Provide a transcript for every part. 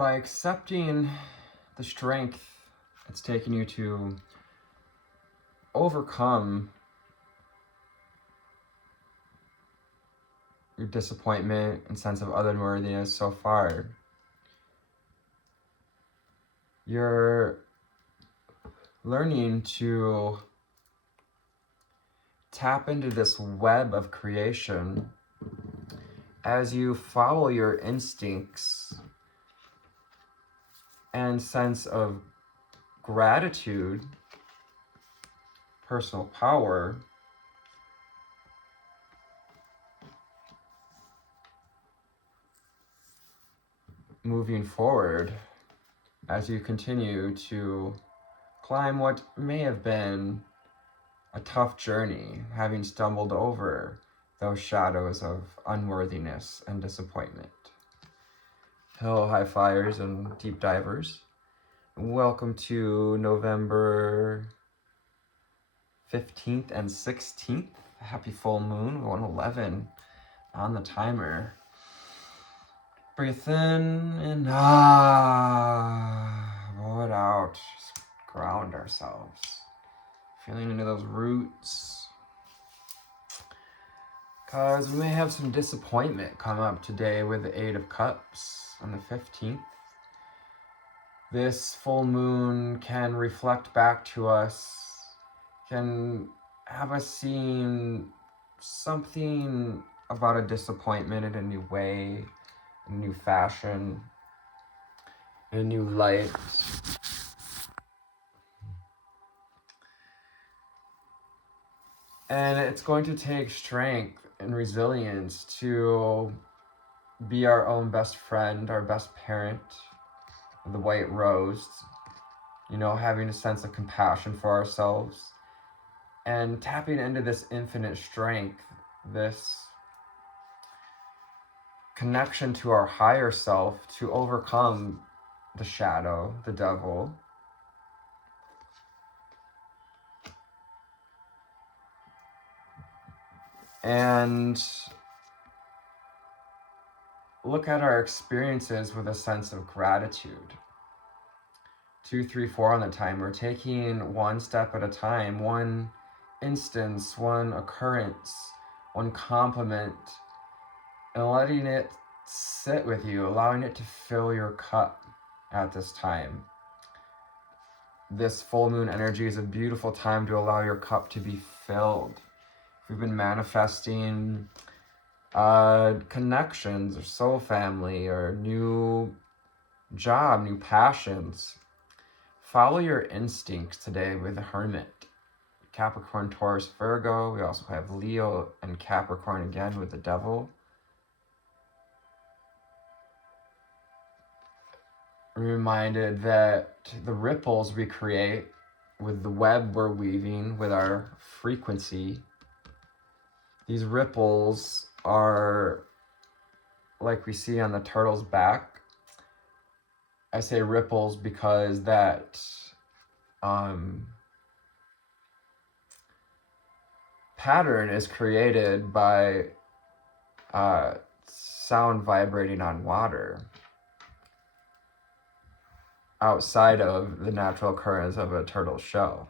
by accepting the strength it's taken you to overcome your disappointment and sense of unworthiness so far, you're learning to tap into this web of creation as you follow your instincts and sense of gratitude, personal power, moving forward as you continue to climb what may have been a tough journey, having stumbled over those shadows of unworthiness and disappointment. Hello, high flyers and deep divers. Welcome to November 15th and 16th. Happy full moon, 1:11 on the timer. Breathe in and blow it out. Just ground ourselves. Feeling into those roots. Because we may have some disappointment come up today with the Eight of Cups on the 15th. This full moon can reflect back to us, can have us seeing something about a disappointment in a new way, in a new fashion, in a new light. And it's going to take strength and resilience to be our own best friend, our best parent, the white rose, having a sense of compassion for ourselves and tapping into this infinite strength, this connection to our higher self to overcome the shadow, the devil. And look at our experiences with a sense of gratitude. 2, 3, 4 on the timer, taking one step at a time, one instance, one occurrence, one compliment, and letting it sit with you, allowing it to fill your cup at this time. This full moon energy is a beautiful time to allow your cup to be filled. If we've been manifesting connections or soul family or new job, new passions, follow your instincts today with the Hermit. Capricorn, Taurus, Virgo. We also have Leo and Capricorn again with the Devil. I'm reminded that the ripples we create with the web we're weaving with our frequency, these ripples are like we see on the turtle's back. I say ripples because that pattern is created by sound vibrating on water outside of the natural currents of a turtle's shell.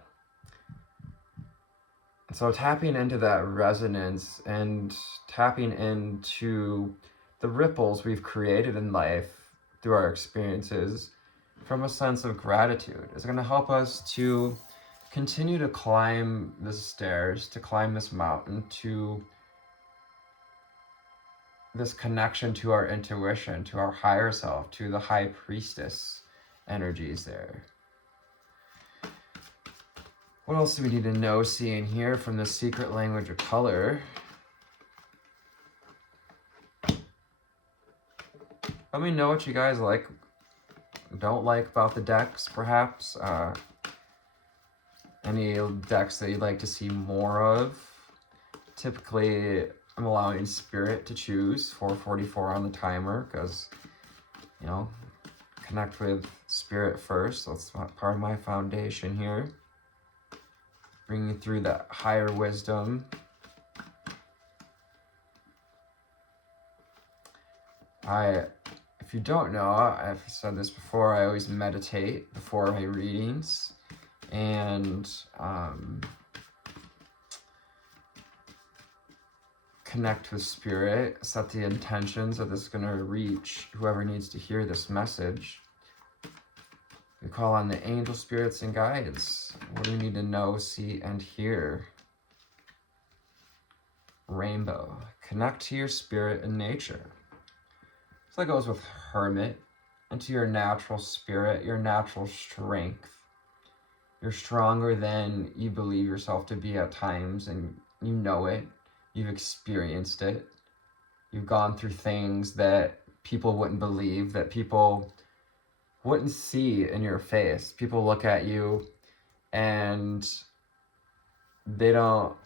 So tapping into that resonance and tapping into the ripples we've created in life through our experiences from a sense of gratitude is going to help us to continue to climb the stairs, to climb this mountain, to this connection to our intuition, to our higher self, to the high priestess energies there. What else do we need to know, see, and hear from the secret language of color? Let me know what you guys like, don't like about the decks, perhaps. Any decks that you'd like to see more of. Typically, I'm allowing Spirit to choose 4:44 on the timer because, connect with Spirit first. That's part of my foundation here. Bring you through that higher wisdom. If If you don't know, I've said this before, I always meditate before my readings and connect with spirit, set the intentions that this is going to reach whoever needs to hear this message. We call on the angel spirits and guides. What do we need to know, see, and hear? Rainbow. Connect to your spirit and nature. So that goes with hermit, into your natural spirit, your natural strength. You're stronger than you believe yourself to be at times, and you know it. You've experienced it. You've gone through things that people wouldn't believe, that people wouldn't see in your face. People look at you and they don't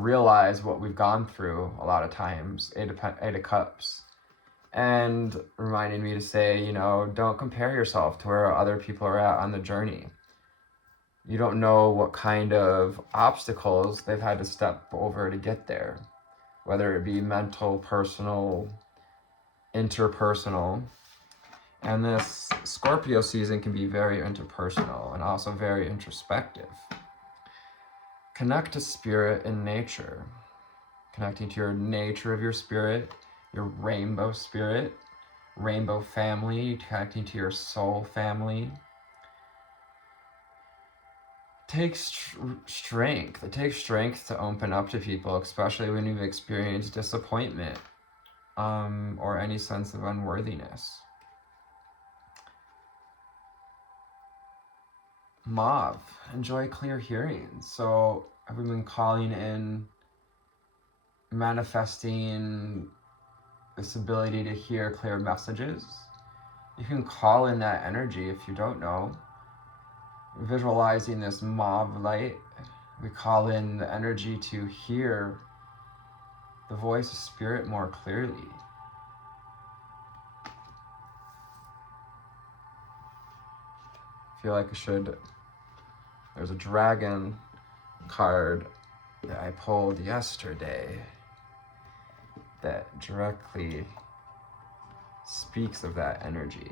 realize what we've gone through a lot of times. Eight of Cups. And reminding me to say, you know, don't compare yourself to where other people are at on the journey. You don't know what kind of obstacles they've had to step over to get there, whether it be mental, personal, interpersonal. And this Scorpio season can be very interpersonal and also very introspective. Connect to spirit and nature. Connecting to your nature of your spirit, your rainbow spirit, rainbow family, connecting to your soul family. Takes strength. It takes strength to open up to people, especially when you've experienced disappointment or any sense of unworthiness. Mauve. Enjoy clear hearing. So I've been calling in, manifesting this ability to hear clear messages. You can call in that energy if you don't know. Visualizing this mauve light, we call in the energy to hear the voice of spirit more clearly. I feel like I should. There's a dragon card that I pulled yesterday that directly speaks of that energy.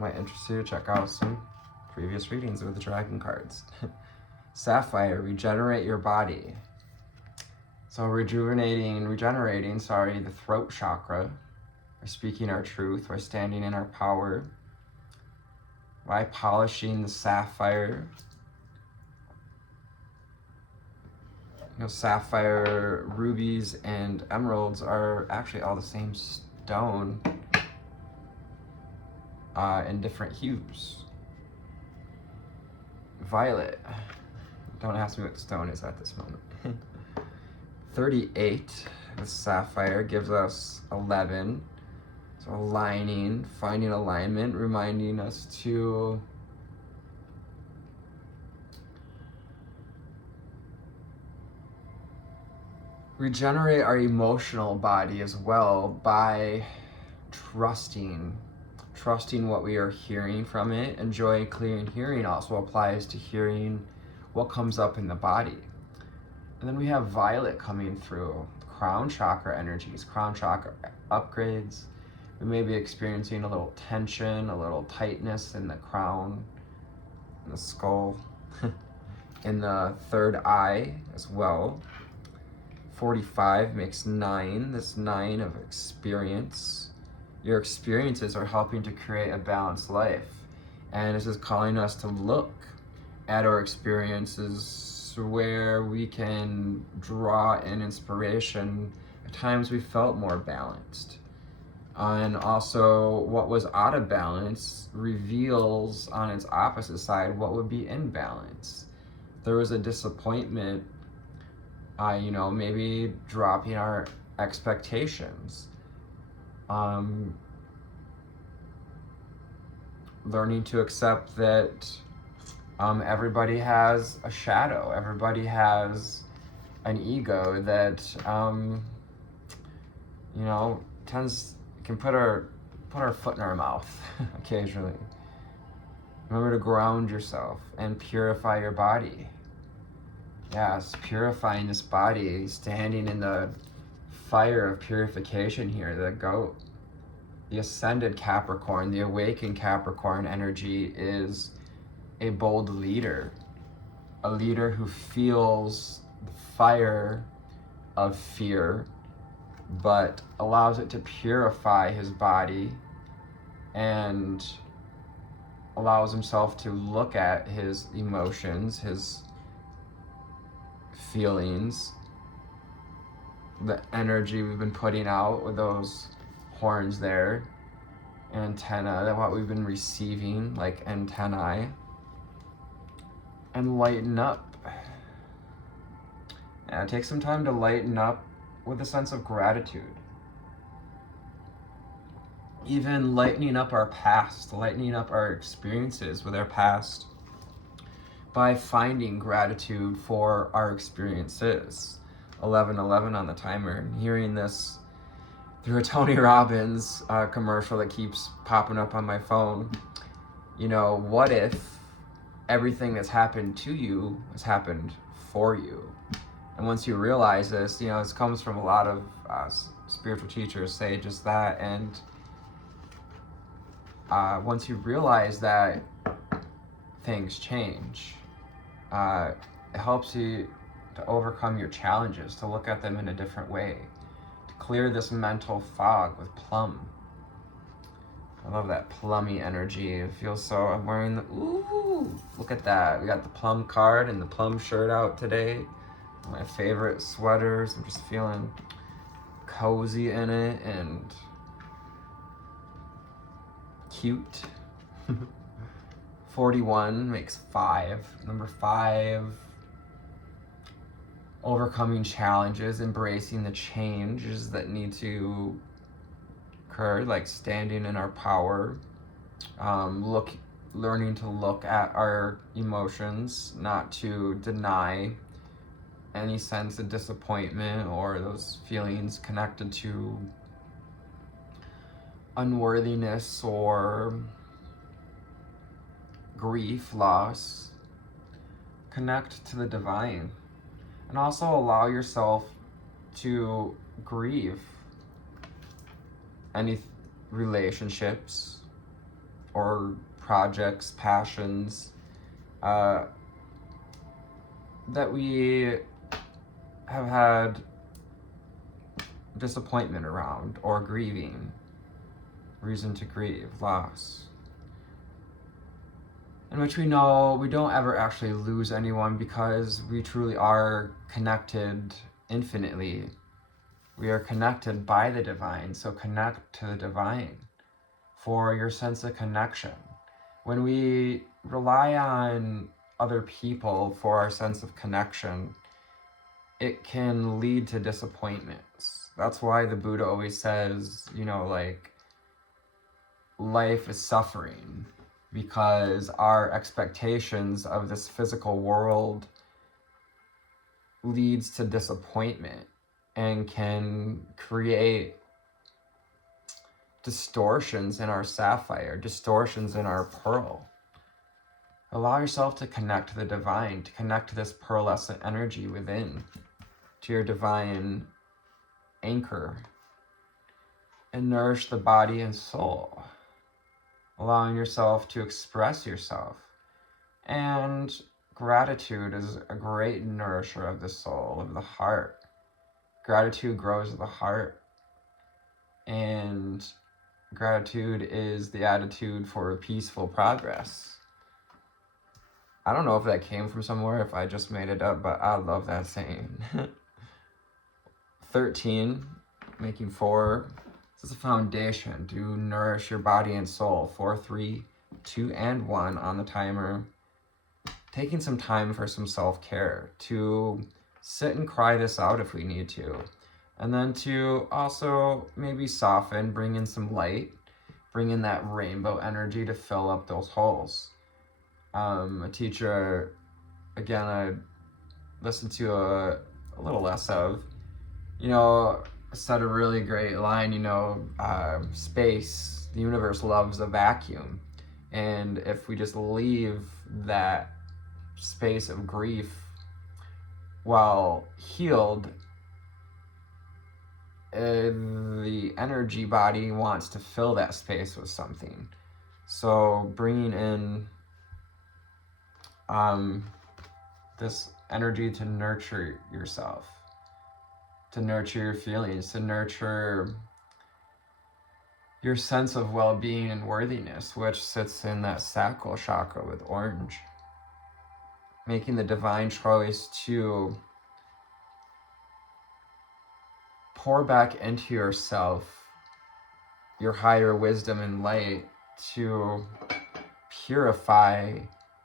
Might interest you to check out some previous readings with the dragon cards. Sapphire, regenerate your body. So regenerating, the throat chakra, by speaking our truth, by standing in our power, by polishing the sapphire. You know, sapphire, rubies, and emeralds are actually all the same stone in different hues. Violet. Don't ask me what the stone is at this moment. 38 with sapphire gives us 11. So aligning, finding alignment, reminding us to regenerate our emotional body as well by trusting what we are hearing from it. Enjoy clear hearing also applies to hearing what comes up in the body. And then we have violet coming through, crown chakra energies, crown chakra upgrades. We may be experiencing a little tension, a little tightness in the crown, in the skull, in the third eye as well. 45 makes 9, this 9 of experience. Your experiences are helping to create a balanced life. And this is calling us to look at our experiences where we can draw in inspiration. At times we felt more balanced. And also what was out of balance reveals on its opposite side what would be in balance. There was a disappointment, maybe dropping our expectations. Learning to accept that everybody has a shadow, everybody has an ego that, can put our foot in our mouth occasionally. Remember to ground yourself and purify your body. Yes, purifying this body, standing in the fire of purification here, the goat. The ascended Capricorn, the awakened Capricorn energy is a bold leader. A leader who feels the fire of fear, but allows it to purify his body and allows himself to look at his emotions, his feelings, the energy we've been putting out with those horns there, antenna, that what we've been receiving like antennae, and lighten up. Yeah, take some time to lighten up with a sense of gratitude. Even lightening up our past, lightening up our experiences with our past by finding gratitude for our experiences. 11:11 on the timer. Hearing this through a Tony Robbins commercial that keeps popping up on my phone. You know, what if everything that's happened to you has happened for you? And once you realize this, you know, this comes from a lot of spiritual teachers say just that. And once you realize that, things change. It helps you to overcome your challenges, to look at them in a different way, to clear this mental fog with plum. I love that plummy energy. It feels so, I'm wearing the, ooh, look at that. We got the plum card and the plum shirt out today. My favorite sweaters. I'm just feeling cozy in it and cute. 41 makes 5. Number 5, overcoming challenges, embracing the changes that need to occur, like standing in our power, learning to look at our emotions, not to deny any sense of disappointment or those feelings connected to unworthiness or grief, loss. Connect to the divine, and also allow yourself to grieve any relationships or projects, passions that we have had disappointment around, or grieving, reason to grieve, loss, in which we know we don't ever actually lose anyone because we truly are connected infinitely. We are connected by the divine, so connect to the divine for your sense of connection. When we rely on other people for our sense of connection, it can lead to disappointments. That's why the Buddha always says, you know, like, life is suffering, because our expectations of this physical world leads to disappointment and can create distortions in our sapphire, distortions in our pearl. Allow yourself to connect to the divine, to connect to this pearlescent energy within, to your divine anchor, and nourish the body and soul, allowing yourself to express yourself. And gratitude is a great nourisher of the soul, of the heart. Gratitude grows the heart, and gratitude is the attitude for peaceful progress. I don't know if that came from somewhere, if I just made it up, but I love that saying. 13, making 4. This is a foundation to nourish your body and soul. 4, 3, 2, and 1 on the timer. Taking some time for some self-care, to sit and cry this out if we need to. And then to also maybe soften, bring in some light, bring in that rainbow energy to fill up those holes. A teacher, again, I listened to a little less of, you know, said a really great line, space, the universe loves a vacuum. And if we just leave that space of grief while healed, the energy body wants to fill that space with something. So bringing in this energy to nurture yourself, to nurture your feelings, to nurture your sense of well-being and worthiness, which sits in that sacral chakra with orange. Making the divine choice to pour back into yourself your higher wisdom and light to purify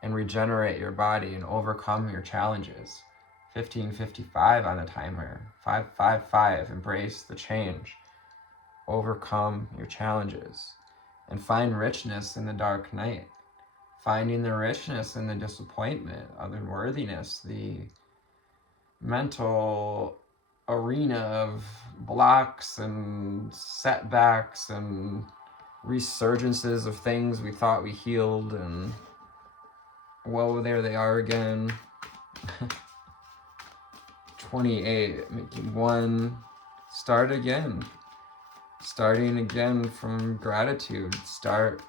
and regenerate your body and overcome your challenges. 1555 on the timer. 555, embrace the change. Overcome your challenges and find richness in the dark night. Finding the richness in the disappointment, unworthiness, the mental arena of blocks and setbacks and resurgences of things we thought we healed, and whoa, there they are again. 28, making one, start again. Starting again from gratitude. Start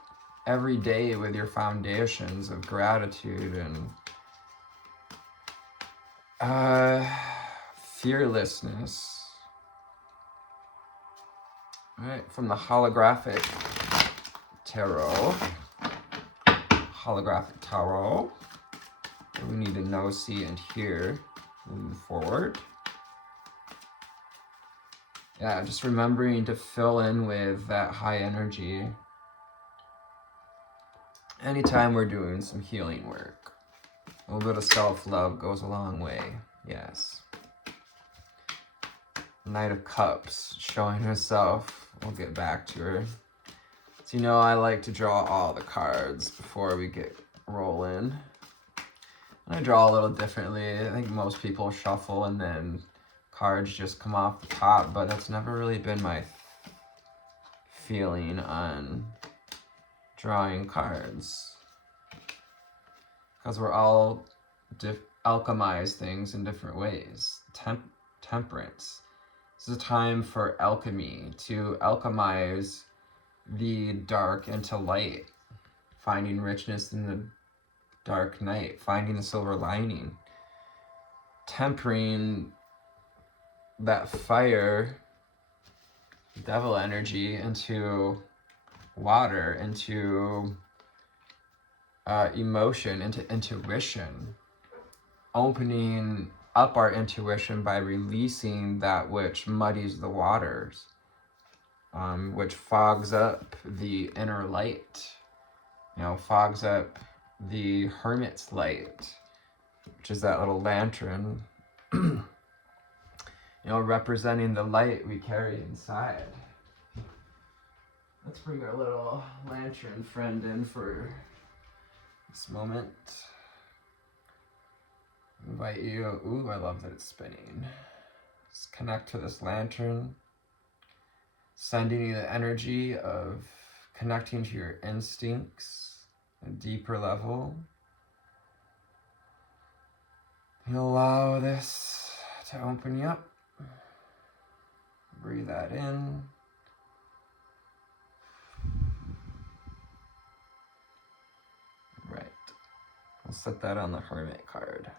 every day with your foundations of gratitude and fearlessness. All right, from the holographic tarot. We need to know, see, and hear moving forward. Yeah, just remembering to fill in with that high energy anytime we're doing some healing work. A little bit of self-love goes a long way, yes. Knight of Cups, showing herself. We'll get back to her. So I like to draw all the cards before we get rolling. I draw a little differently. I think most people shuffle and then cards just come off the top, but that's never really been my feeling on drawing cards, because we're all alchemize things in different ways. Temperance. This is a time for alchemy, to alchemize the dark into light, finding richness in the dark night, finding the silver lining, tempering that fire, devil energy, into water, into emotion, into intuition, opening up our intuition by releasing that which muddies the waters, which fogs up the inner light, fogs up the hermit's light, which is that little lantern, representing the light we carry inside. Let's bring our little lantern friend in for this moment. Invite you. Ooh, I love that it's spinning. Let's connect to this lantern, sending you the energy of connecting to your instincts at a deeper level. You allow this to open you up. Breathe that in. Right. I'll set that on the Hermit card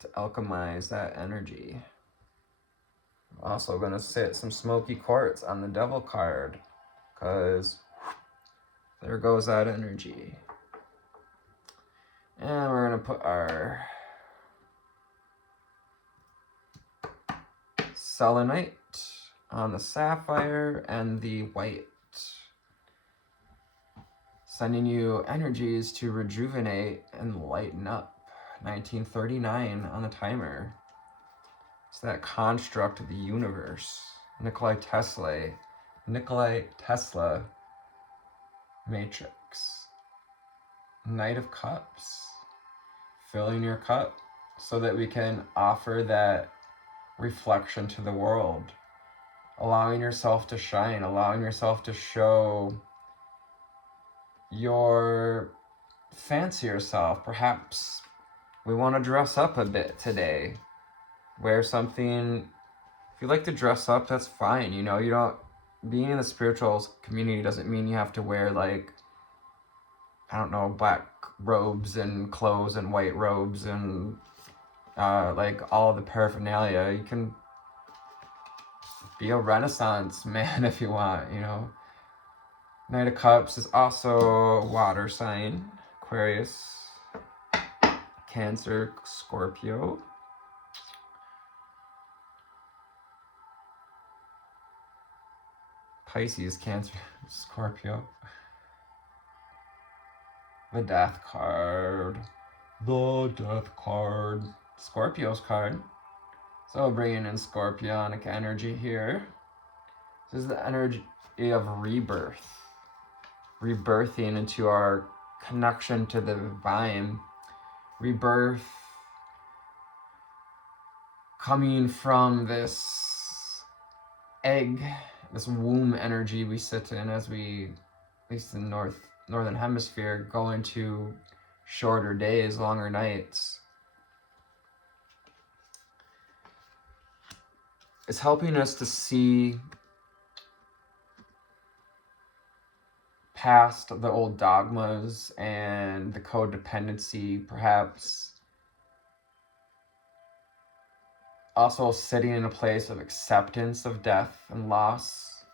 to alchemize that energy. I'm also going to sit some smoky quartz on the Devil card, because there goes that energy. And we're going to put our selenite on the sapphire and the white, sending you energies to rejuvenate and lighten up. 1939 on the timer. It's that construct of the universe. Nikola Tesla matrix. Knight of Cups. Filling your cup so that we can offer that reflection to the world, allowing yourself to shine, allowing yourself to show your fancier self. Perhaps we want to dress up a bit today. Wear something. If you like to dress up, that's fine. You know, you don't, being in the spiritual community doesn't mean you have to wear, like, I don't know, black robes and clothes and white robes and like all the paraphernalia. You can be a Renaissance man if you want, you know. Knight of Cups is also a water sign. Aquarius, Cancer, Scorpio. Pisces, Cancer, Scorpio. The Death card. The Death card. Scorpio's card. So bringing in Scorpionic energy here. This is the energy of rebirth. Rebirthing into our connection to the divine. Rebirth coming from this egg, this womb energy we sit in as we, at least in northern hemisphere, go into shorter days, longer nights. It's helping us to see past the old dogmas and the codependency, perhaps also sitting in a place of acceptance of death and loss,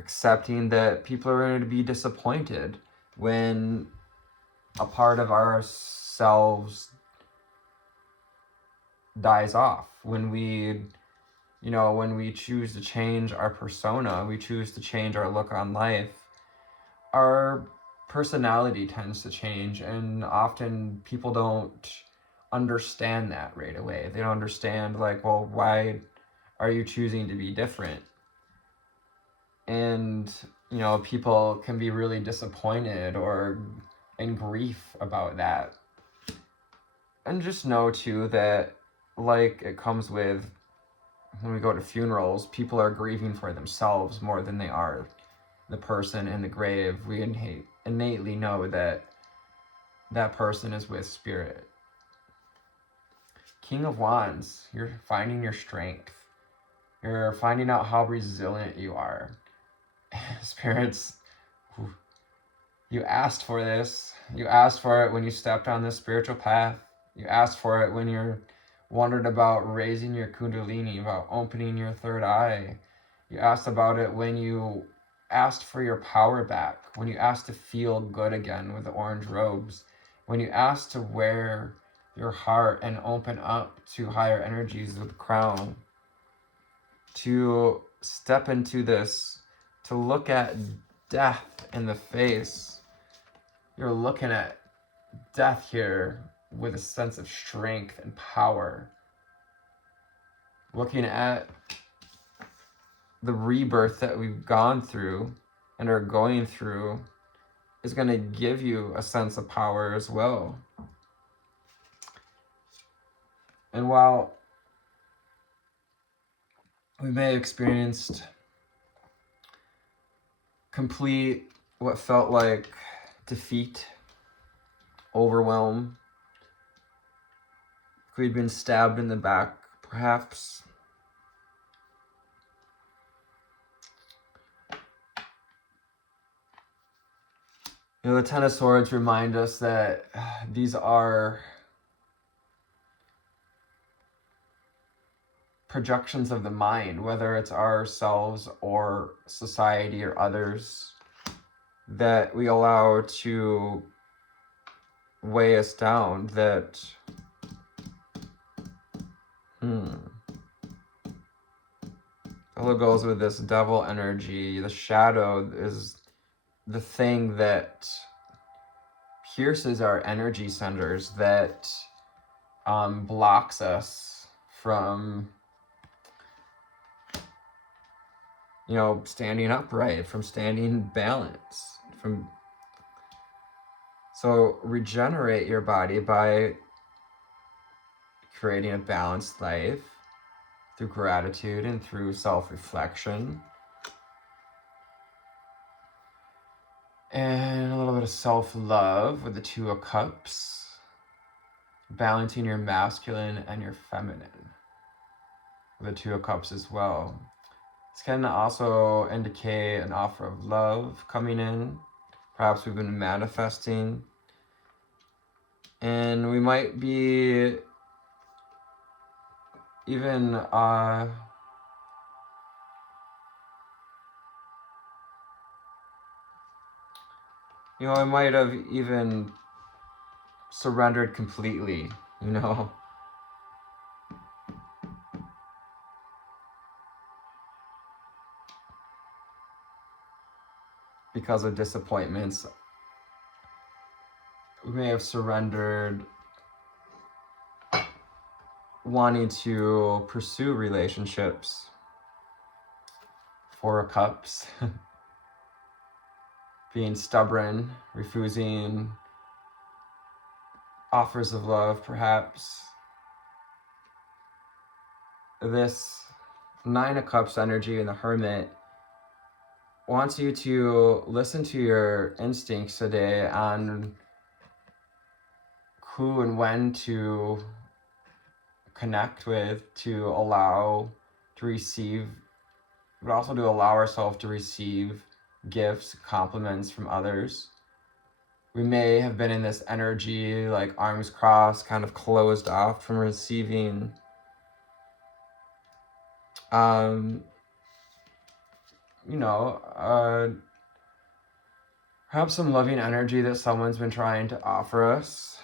accepting that people are going to be disappointed when a part of ourselves dies off, when we choose to change our persona, we choose to change our look on life, our personality tends to change, and often people don't understand that right away. They don't understand, like, well, why are you choosing to be different? And, you know, people can be really disappointed or in grief about that. And just know, too, that, like it comes with when we go to funerals, people are grieving for themselves more than they are the person in the grave. We innately know that that person is with spirit. King of Wands, you're finding your strength. You're finding out how resilient you are. Spirits, you asked for this. You asked for it when you stepped on this spiritual path. You asked for it when you're wondered about raising your kundalini, about opening your third eye. You asked about it when you asked for your power back, when you asked to feel good again with the orange robes, when you asked to wear your heart and open up to higher energies with the crown, to step into this, to look at death in the face. You're looking at death here with a sense of strength and power. Looking at the rebirth that we've gone through and are going through is going to give you a sense of power as well. And while we may have experienced complete, what felt like defeat, overwhelm, if we'd been stabbed in the back, perhaps, you know, the Ten of Swords remind us that these are projections of the mind, whether it's ourselves or society or others, that we allow to weigh us down, that it goes with this devil energy. The shadow is the thing that pierces our energy centers, that blocks us from, you know, standing upright, from standing balanced, so regenerate your body by creating a balanced life through gratitude and through self-reflection. And a little bit of self-love with the Two of Cups, balancing your masculine and your feminine with the Two of Cups as well. This can also indicate an offer of love coming in. Perhaps we've been manifesting, and we might be even I might have even surrendered completely, because of disappointments. We may have surrendered wanting to pursue relationships. Four of Cups. Being stubborn, refusing offers of love, perhaps. This Nine of Cups energy in the Hermit wants you to listen to your instincts today on who and when to connect with, to allow, to receive, but also to allow ourselves to receive gifts, compliments from others. We may have been in this energy, like arms crossed, kind of closed off from receiving perhaps some loving energy that someone's been trying to offer us.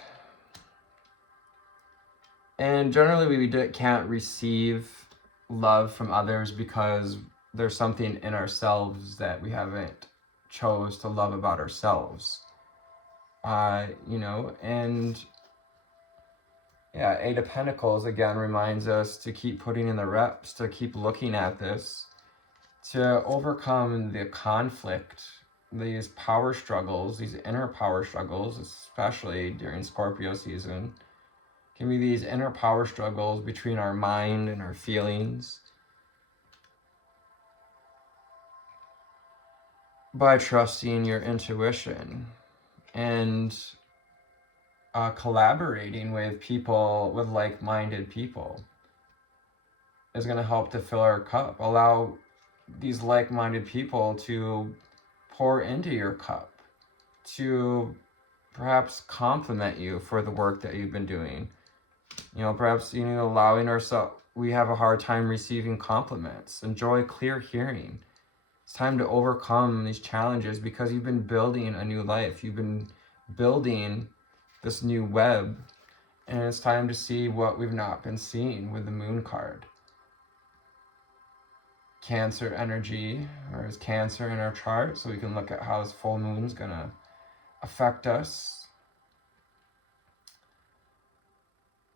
And generally we can't receive love from others because there's something in ourselves that we haven't chose to love about ourselves. And yeah, Eight of Pentacles again reminds us to keep putting in the reps, to keep looking at this, to overcome the conflict, these power struggles, these inner power struggles, especially during Scorpio season. Can be these inner power struggles between our mind and our feelings. By trusting your intuition and collaborating with people, with like-minded people, is going to help to fill our cup. Allow these like-minded people to pour into your cup, to perhaps compliment you for the work that you've been doing. Perhaps allowing ourselves, we have a hard time receiving compliments. Enjoy clear hearing. It's time to overcome these challenges because you've been building a new life. You've been building this new web, and it's time to see what we've not been seeing with the Moon card. Cancer energy, or is Cancer in our chart, so we can look at how this full moon is going to affect us.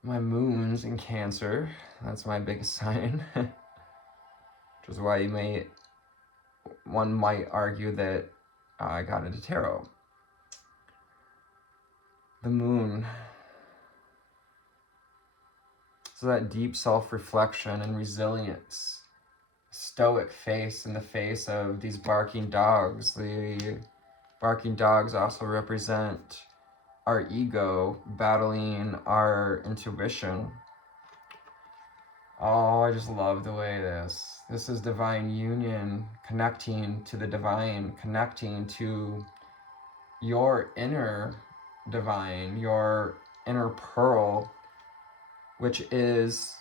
My moon's in Cancer. That's my biggest sign. Which is why one might argue that I got into tarot. The moon. So that deep self-reflection and resilience. Stoic face in the face of these barking dogs. The barking dogs also represent our ego battling our intuition. Oh, I just love the way this is divine union, connecting to the divine, connecting to your inner divine, your inner pearl, which is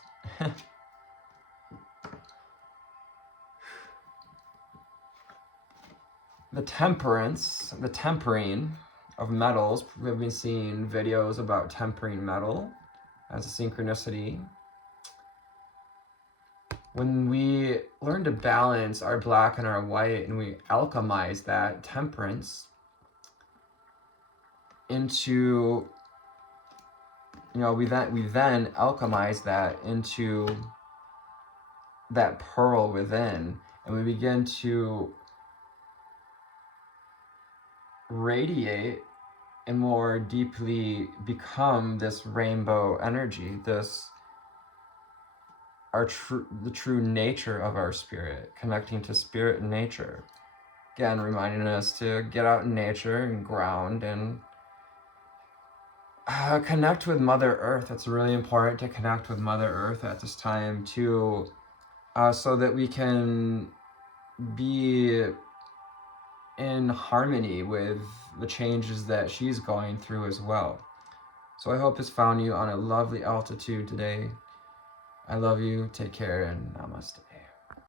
the temperance, the tempering of metals. We've been seeing videos about tempering metal as a synchronicity. When we learn to balance our black and our white, and we alchemize that temperance into, we then alchemize that into that pearl within, and we begin to radiate and more deeply become this rainbow energy, this the true nature of our spirit, connecting to spirit and nature. Again, reminding us to get out in nature and ground and connect with Mother Earth. It's really important to connect with Mother Earth at this time too, so that we can be in harmony with the changes that she's going through as well. So I hope this found you on a lovely altitude today. I love you. Take care and namaste.